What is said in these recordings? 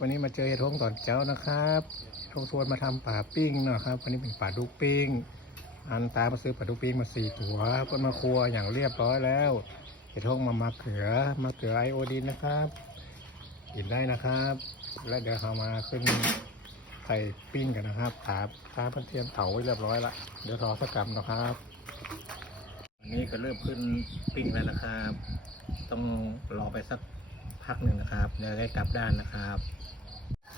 วันนี้มาเจอเฮดทงตอนเช้านะครับทงชวนมาทำป่าปิ้งเนาะครับ วันนี้เป็นป่าดุกปิ้ง อันตามาซื้อป่าดุกปิ้งมาสี่ตัวเพื่นมาครัวอย่างเรียบร้อยแล้วเฮดทงมามาเขือมาเขือไอโอดีนนะครับกินได้นะครับ แล้วเดี๋ยวเรามาขึ้นไข่ปิ้งกันนะครับถาถาเพื่อนเตรียมเผาไว้เรียบร้อยละเดี๋ยวรอสักกรรมนะครับอันนี้ก็เริ่มขึ้นปิ้งแล้วนะครับ ต้องรอไปสัก พักหนึ่งนะครับเดี๋ยวได้กลับด้านนะครับ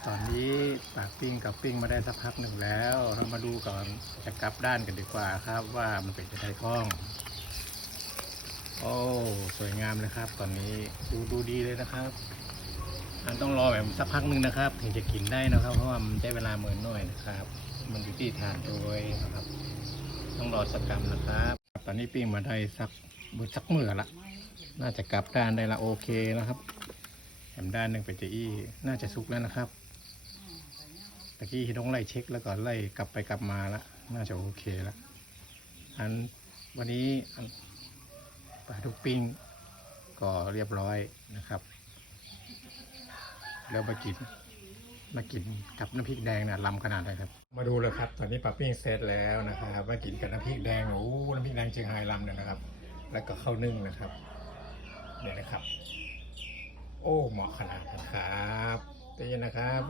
ตอนนี้ปากปิ้งกับปิ้งมาได้สักพักหนึ่งแล้ว เรามาดูก่อนจะกลับด้านกันดีกว่าครับ ว่ามันเป็นจะได้คล้อง โอ้สวยงามเลยครับ ตอนนี้ดูดูดีเลยนะครับอันต้องรอแบบสักพักหนึ่งนะครับ ถึงจะกินได้นะครับ เพราะว่ามันใช้เวลาเหมือนหน่อยนะครับ มันอยู่ที่ทานโดยนะครับ ต้องรอสักกรรมนะครับ ตอนนี้ปิ้งมาได้สักสักมือละน่าจะกลับด้านได้ละโอเคนะครับ มด้านหนึ่งไปจะอี้น่าจะสุกแล้วนะครับตะกี้ที่ต้องไล่เช็คแล้วก็ไล่กลับไปกลับมาละน่าจะโอเคแล้วอันวันนี้อันปลาทุกปิ้งก็เรียบร้อยนะครับ แล้วมากินมากินกับน้ำพริกแดงนะลำขนาดไหนครับ มาดูเลยครับ ตอนนี้ปลาปิ้งเสร็จแล้วนะครับมากินกับน้ำพริกแดงโอ้โหน้ำพริกแดงเชียงไฮ้ลำเนี่ยนะครับ แล้วก็ข้าวนึ่งนะครับเนี่ยนะครับ โอ้เหมาะขนาดนะครับเดี๋ยนะครับ